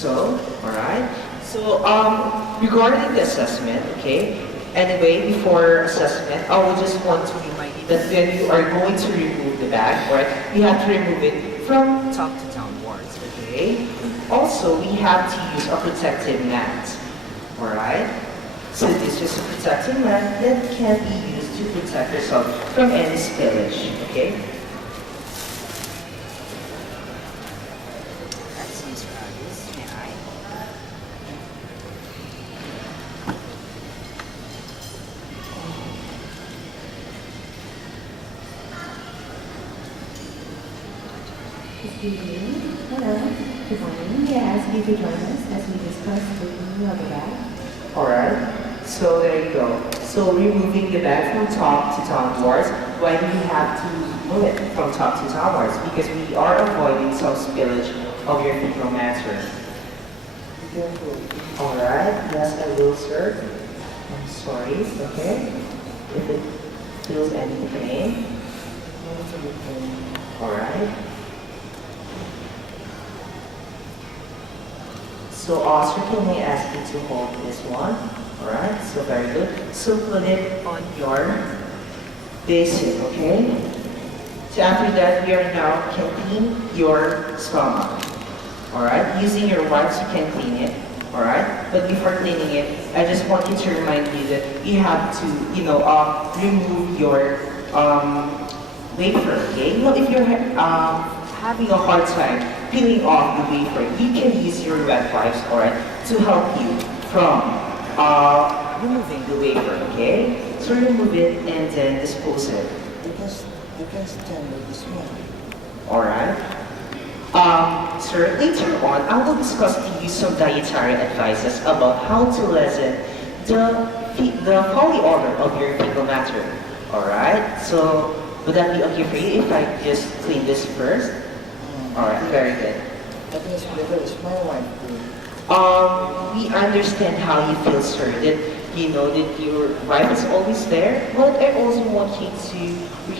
so, alright? So, regarding the assessment, okay? Anyway, before assessment, I would just want to remind you that when you are going to remove the bag, right, you have to remove it from top to downwards, okay? Also, we have to use a protective mat, alright? So this is a protective mat that can be used to protect yourself from any spillage, okay? Excuse me, may I? Good evening. Hello. Good morning. May I ask you to join us as we discuss the removal of the bag? Alright, so there you go. So removing the bag from top to downwards, why do we have to move it from top to downwards? Because we are avoiding some spillage of your fecal matter. Be careful. Alright, yes I will, sir. I'm sorry, okay? If it feels any pain. Alright. So sir, may I ask you to hold this one? Alright, so very good. So put it on your basin, okay? So after that, we are now can clean your stomach. Alright, using your wipes you can clean it. Alright, but before cleaning it, I just want you to remind you that you have to, remove your wafer, okay? You know, if you're having a hard time peeling off the wafer, you can use your wet wipes, alright, to help you from removing the wafer, okay? So remove it and then dispose it. You can stand with this one. Alright. Sir, later on, I will discuss to you some dietary advices about how to lessen the polyodor of your fecal matter. Alright, so would that be okay for you if I just clean this first? Alright, very good. But Miss River is my wife too. We understand how you feel, sir, that you know that your wife is always there, but I also want you to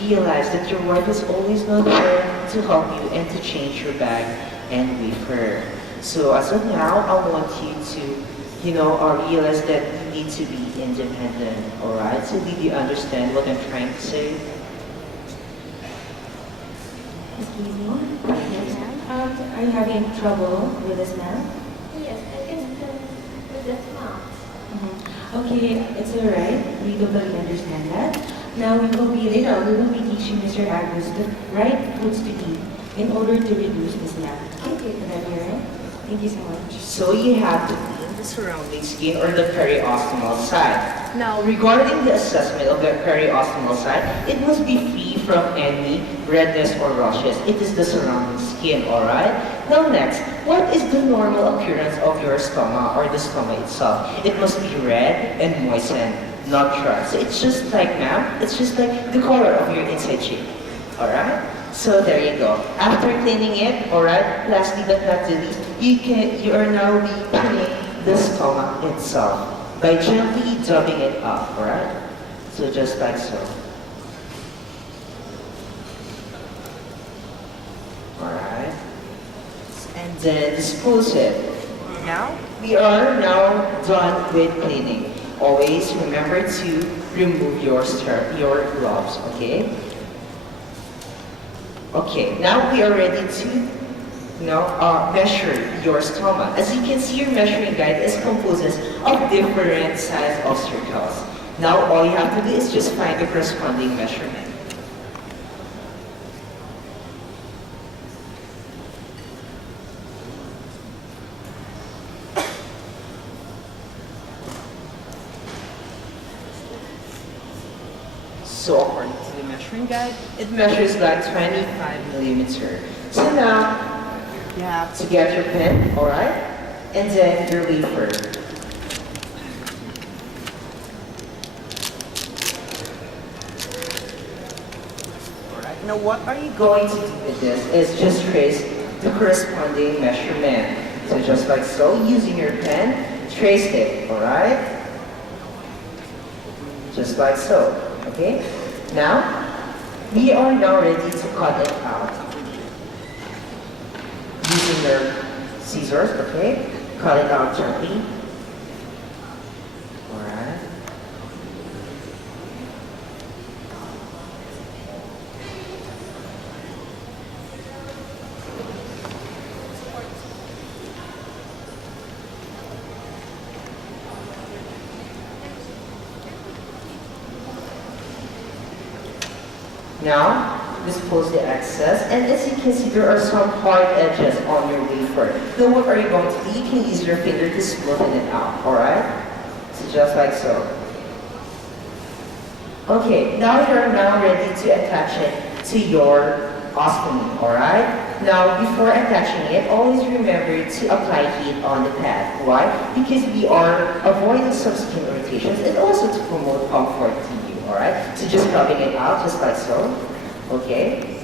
realize that your wife is always not there to help you and to change your bag and wafer. So as of now, I want you to, realize that you need to be independent, alright? So did you understand what I'm trying to say? Excuse me. Yes, ma'am. Are you having trouble with this, ma'am? Yes, I can feel with the mouth. Okay, it's alright. We totally understand that. Now we will be teaching Mr. Agus the right foods to eat in order to reduce this lamp. Okay, would that be alright? Thank you so much. So you have to clean the surrounding skin or the periosteal side. Now, regarding the assessment of the periosteal side, it must be free from any redness or rashes. It is the surrounding skin, alright? Now next, what is the normal appearance of your stoma or the stoma itself? It must be red and moistened, not dry. So it's just like, ma'am, it's just like the color of your inside cheek, alright? So there you go. After cleaning it, alright, lastly but not the least, you are now cleaning the stomach itself by gently dubbing it up, alright? So just like so. Alright. And then dispose it. Now, we are now done with cleaning. Always remember to remove your gloves, okay? Okay, now we are ready to measure your stomach. As you can see, your measuring guide is composed of different sizes of circles. Now all you have to do is just find the corresponding measurement. So according to the measuring guide, it measures like 25 millimeters. So now, you have to get your pen, alright? And then your wafer. Alright, now what are you going to do with this is just trace the corresponding measurement. So just like so, using your pen, trace it, alright? Just like so, okay? Now, we are now ready to cut it out using your scissors, okay? Cut it out gently. Alright. Now, dispose the excess, and as you can see, there are some hard edges on your wafer. Then what are you going to do? You can use your finger to smoothen it out, alright? So just like so. Okay, now you're ready to attach it to your ostomy, alright? Now, before attaching it, always remember to apply heat on the pad. Why? Because we are avoiding some skin irritations and also to promote comfort to you, alright? So just rubbing it out, just like so. Okay?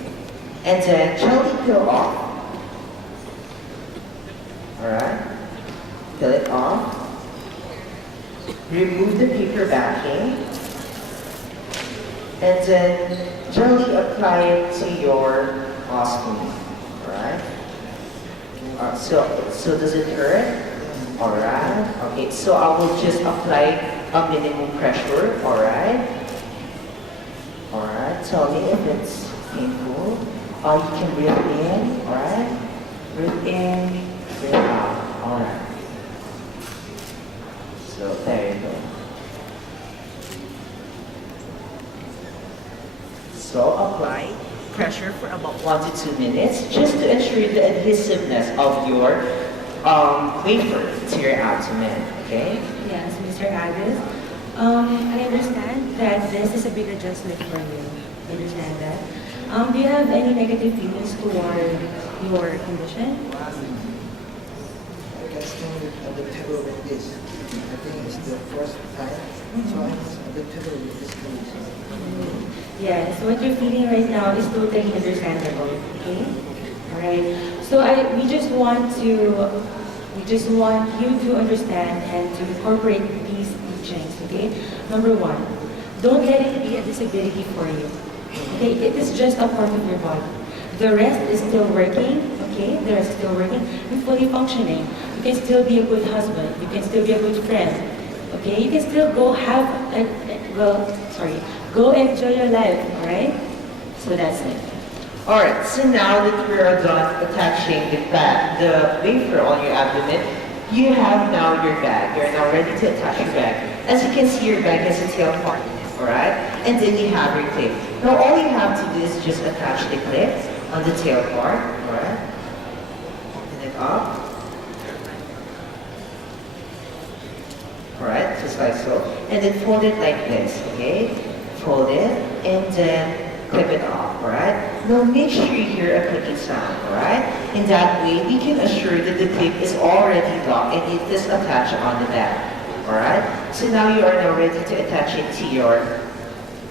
And then gently peel off. Alright? Peel it off. Remove the paper backing. And then gently apply it to your ostomy. Alright? So does it hurt? Alright? Okay, so I will just apply a minimum pressure. Alright? Alright, tell me if it's painful. You can breathe in, alright? Breathe in, breathe out, alright. So there you go. So apply pressure for about 1 to 2 minutes just to ensure the adhesiveness of your wafer to your abdomen, okay? Yes, Mr. Agus. I understand that this is a big adjustment for you. I understand that. Do you have any negative feelings toward your condition? I can stand at the table like this. I think it's the first time, so I'm at the table with this condition. Yes, what you're feeling right now is totally understandable. Okay? Alright. So we just want you to understand and to incorporate these teachings. Okay? Number one, don't let it be a disability for you. Okay? It is just a part of your body. The rest is still working. Okay? The rest is still working and fully functioning. You can still be a good husband. You can still be a good friend. Okay? You can still go go enjoy your life. Alright? So that's it. Alright, so now that we are done attaching the wafer on your abdomen, you have now your bag. You're now ready to attach your bag. As you can see, your bag has a tail part, alright? And then you have your clip. Now all you have to do is just attach the clip on the tail part, alright? Open it up. Alright, just like so. And then fold it like this, okay? Fold it, and then clip it off, alright? Now make sure you hear a clicking sound, alright? In that way, we can assure that the clip is already locked and it is attached on the bag, alright? So now you are now ready to attach it to your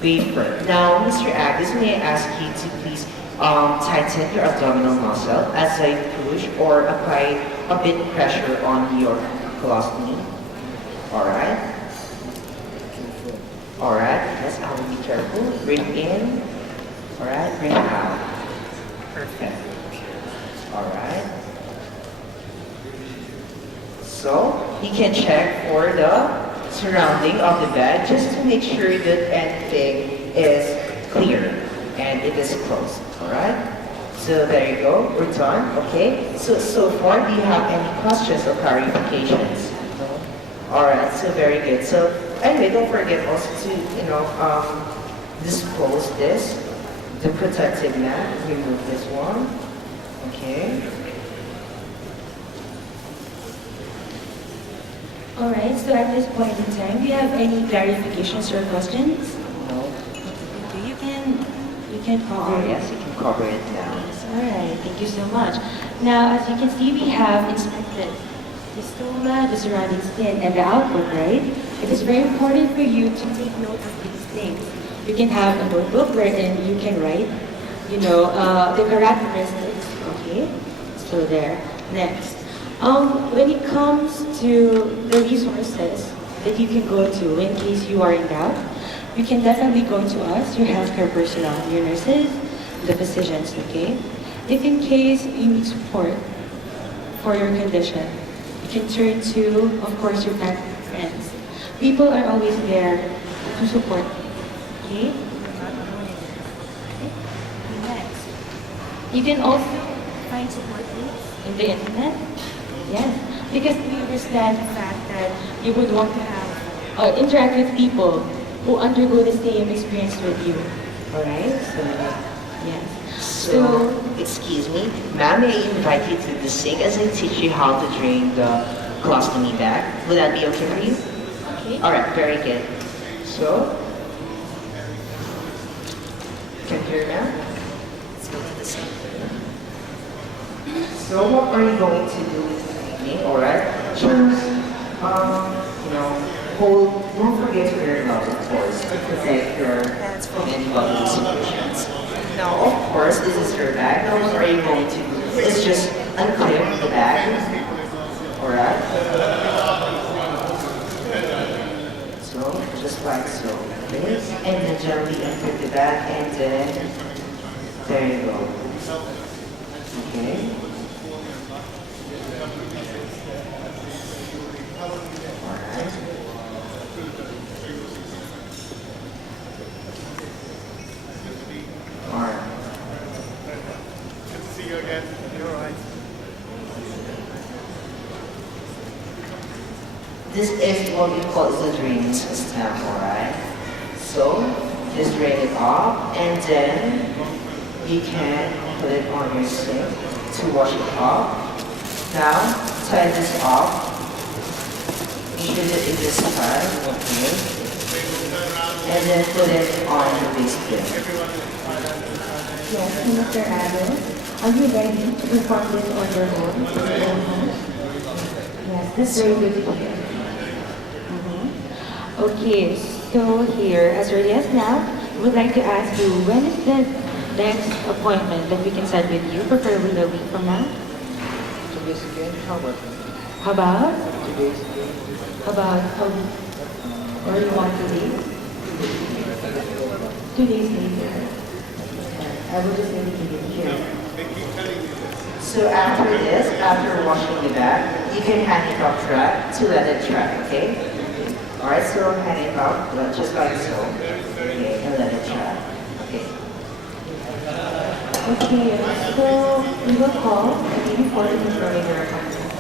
wafer. Now, Mr. Agus, may I ask you to please tighten your abdominal muscle as I push or apply a bit pressure on your colostomy, alright? Alright, yes, I will be careful. Breathe in. Alright, breathe out. Perfect. Alright. So, you can check for the surrounding of the bag just to make sure that anything is clear and it is closed. Alright? So there you go, we're done. Okay? So far, do you have any questions or clarifications? Alright, so very good. So anyway, don't forget also to, dispose this, the protective mat, remove this one, okay? Alright, so at this point in time, do you have any clarifications or questions? No? Okay, you can cover it. Yes, you can cover it now. Yes, alright, thank you so much. Now, as you can see, we have inspected the stoma, the surrounding skin, and the output, right? It is very important for you to take note of these things. You can have a notebook wherein you can write, the characteristics, okay? So there. Next. When it comes to the resources that you can go to in case you are in doubt, you can definitely go to us, your healthcare personnel, your nurses, the physicians, okay? If in case you need support for your condition. You can turn to, of course, your family and friends. People are always there to support you. Okay? Next. You can also find support groups in the internet. Yes. Because we understand the fact that you would want to have interact with people who undergo the same experience with you. Alright? So, yes. So, excuse me, ma'am, may I invite you to the sink as I teach you how to drain the colostomy bag? Would that be okay for you? Okay. Alright, very good. So, can you hear now? Let's go to the sink. So, what are you going to do with the cleaning? Alright, choose, hold, don't forget to wear gloves, of course, to protect your hands from any bodily infections. Now, of course, this is your bag. Now, what are you going to do? It's just unclip the bag. Alright? So, just like so. Okay? And then gently unclip the bag, and then, there you go. Okay? Alright. Alright. Good to see you again. You're all right. This is what we call the draining system, alright? So, just drain it off, and then you can put it on your sink to wash it off. Now, tie this off. Ensure that it is tied, okay? And then put it on the basket. Yes, Mr. Adams, are you ready to perform this on your own? Yes, that's very good to hear. Okay, so here, as early as now, we would like to ask you, when is the next appointment that we can set with you, preferably a week from now? 2 days again, how about How about? 2 days again? How about a week? Or you want 2 days? 2 days later. I will just indicate it here. So after this, after washing the bag, you can hand it up track to let it track, okay? Alright, so hand it up, just like so. Okay, and let it track. Okay. Okay, so we will call the day before to confirm your appointment.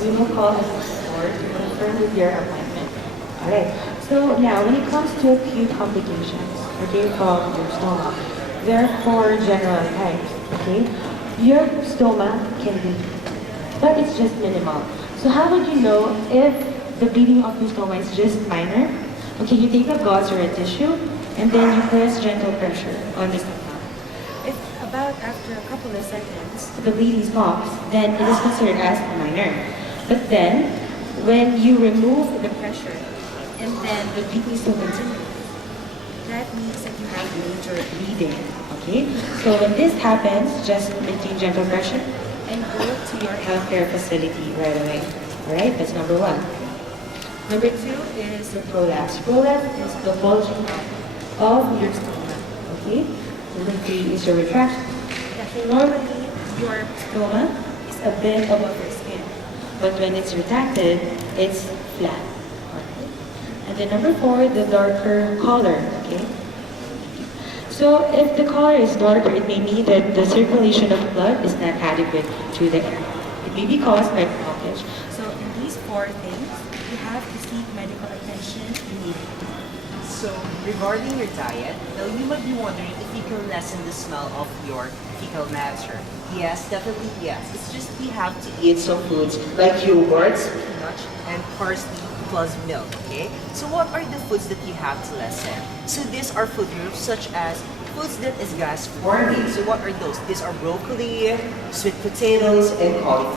We will call the day before to confirm with your appointment. Alright, so now when it comes to acute complications, okay, from your stomach, there are 4 general types, okay? Your stomach can bleed, but it's just minimal. So how would you know if the bleeding of your stomach is just minor? Okay, you take a gauze or a tissue, and then you press gentle pressure on the stomach. If about after a couple of seconds, the bleeding stops, then it is considered as minor. But then, when you remove the pressure, and then the bleeding still continues, that means that you have major bleeding, okay? So when this happens, just maintain gentle pressure and go to your healthcare facility right away. Alright, that's number 1. Number 2 is the prolapse. Prolapse is the bulging of your stomach, okay? Number 3 is your retraction. So normally, your stomach is a bit above your skin, but when it's retracted, it's flat. Okay? And then number 4, the darker color, okay? So if the color is darker, it may mean that the circulation of blood is not adequate to the air. It may be caused by blockage. So in these 4 things, you have to seek medical attention immediately. So, regarding your diet, now you might be wondering if you can lessen the smell of your fecal matter. Yes, definitely yes. It's just we have to eat some foods like yogurts, peanuts, and parsley plus milk, okay? So what are the foods that you have to lessen? So these are food groups such as foods that is gas forming. So what are those? These are broccoli, sweet potatoes, and cauliflower.